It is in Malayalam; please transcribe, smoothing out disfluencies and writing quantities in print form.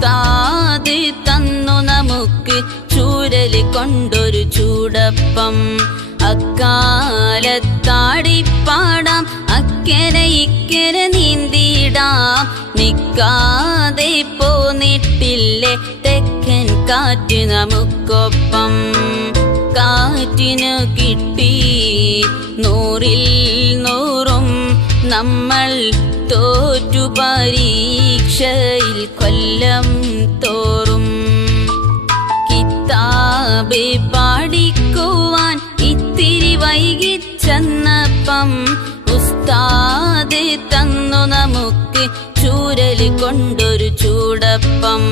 ഉസ്താദ് തന്നു നമുക്ക് ചൂരല് കൊണ്ടൊരു ചൂടപ്പം. അക്കാലത്താടിപ്പാടാം, അക്കരെ ഇക്കരെ നീന്തിടാം. നിൽക്കാതെ പോന്നിട്ടില്ലേ തെക്കൻ കാറ്റ് നമുക്കൊപ്പം. കാറ്റിനു കിട്ടി 100ൽ 100ഉം, നമ്മൾ തോറ്റു പരീക്ഷയിൽ കൊല്ലം തോറും. കിതാബ് പഠിക്കുവാൻ ഇത്തിരി വൈകിച്ചെന്നപ്പം ഉസ്താദ് തന്നു നമുക്ക് ചൂരല് കൊണ്ടൊരു ചൂടപ്പം.